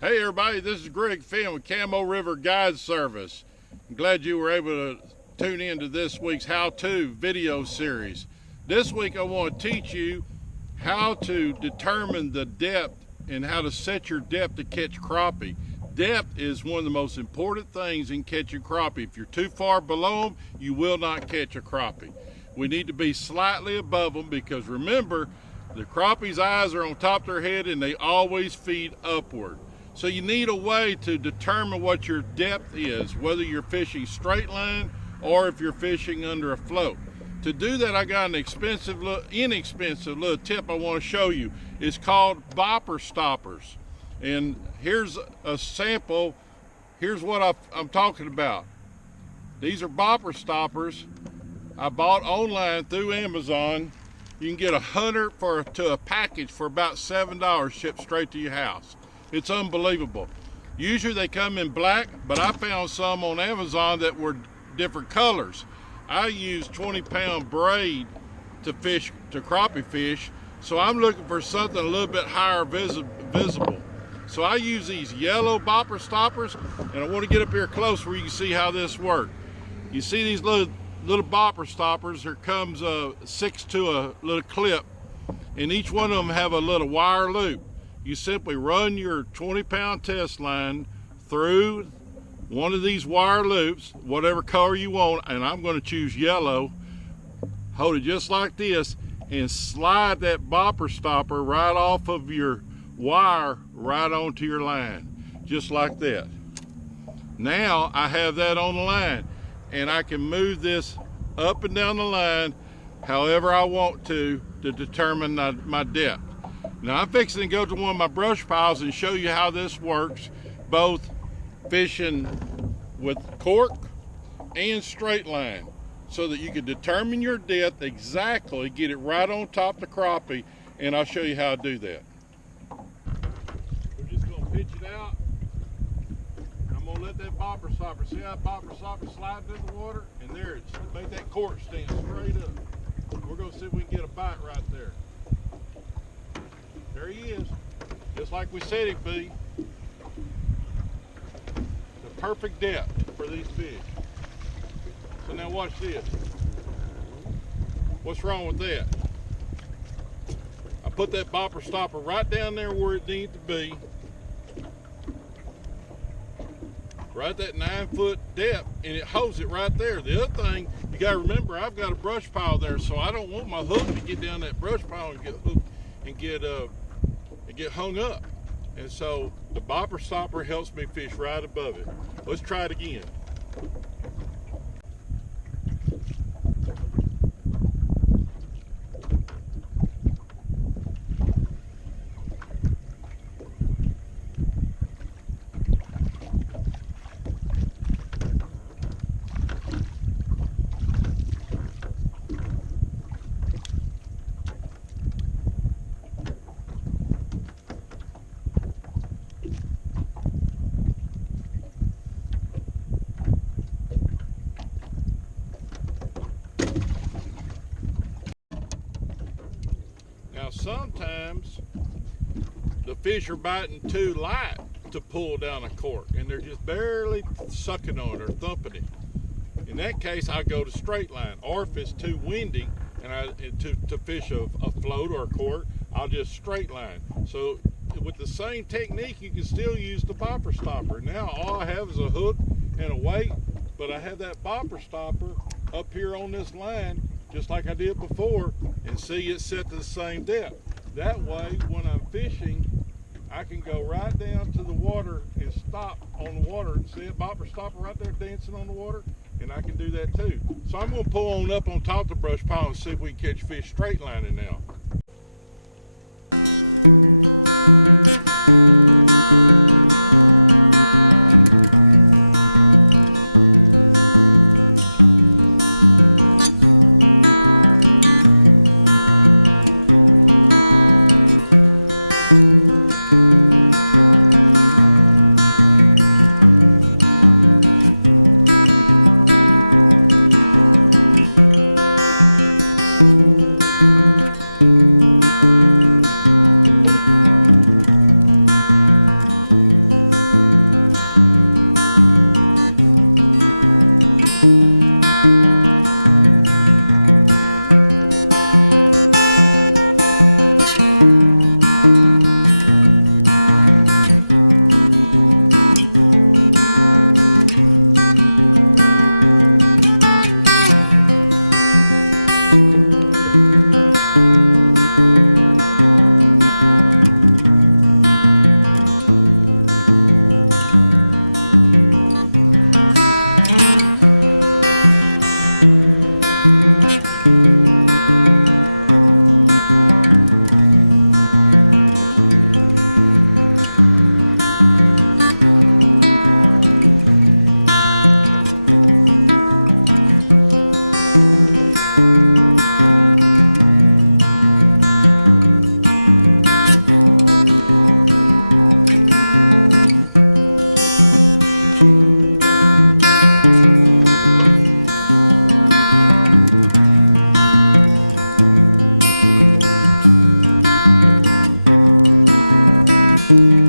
Hey everybody, this is Greg Finn with Camo River Guide Service. I'm glad you were able to tune in to this week's how-to video series. This week I want to teach you how to determine the depth and how to set your depth to catch crappie. Depth is one of the most important things in catching crappie. If you're too far below them, you will not catch a crappie. We need to be slightly above them because remember, the crappie's eyes are on top of their head and they always feed upward. So you need a way to determine what your depth is, whether you're fishing straight line or if you're fishing under a float. To do that, I got an inexpensive little tip I want to show you. It's called Bopper stoppers. And here's a sample. Here's what I'm talking about. These are Bopper stoppers I bought online through Amazon. You can get 100 to a package for about $7 shipped straight to your house. It's unbelievable. Usually they come in black, but I found some on Amazon that were different colors. I use 20-pound braid to crappie fish, so I'm looking for something a little bit higher visible. So I use these yellow Bopper stoppers, and I want to get up here close where you can see how this works. You see these little Bopper stoppers, there comes 6 to a little clip, and each one of them have a little wire loop. You simply run your 20-pound test line through one of these wire loops, whatever color you want, and I'm going to choose yellow. Hold it just like this and slide that Bopper stopper right off of your wire right onto your line, just like that. Now I have that on the line, and I can move this up and down the line however I want to determine my depth. Now I'm fixing to go to one of my brush piles and show you how this works, both fishing with cork and straight line, so that you can determine your depth exactly, get it right on top of the crappie, and I'll show you how to do that. We're just going to pitch it out. I'm going to let that Bopper stopper, see how that Bopper stopper slide into the water? And there it's, make that cork stand straight up. We're going to see if we can get a bite right there. There he is, just like we said he'd be. The perfect depth for these fish. So now watch this. What's wrong with that? I put that Bopper stopper right down there where it needs to be. Right at that 9-foot depth, and it holds it right there. The other thing, you gotta remember, I've got a brush pile there, so I don't want my hook to get down that brush pile and get hooked and get hung up. And so the Bopper stopper helps me fish right above it. Let's try it again. Now sometimes the fish are biting too light to pull down a cork, and they're just barely sucking on it or thumping it. In that case, I go to straight line, or if it's too windy and to fish a float or a cork, I'll just straight line. So with the same technique, you can still use the Bopper stopper. Now all I have is a hook and a weight, but I have that Bopper stopper up here on this line just like I did before, and see it's set to the same depth. That way when I'm fishing, I can go right down to the water and stop on the water. See that Bopper stopper right there dancing on the water? And I can do that too. So I'm going to pull on up on top of the brush pile and see if we can catch fish straight lining now. you.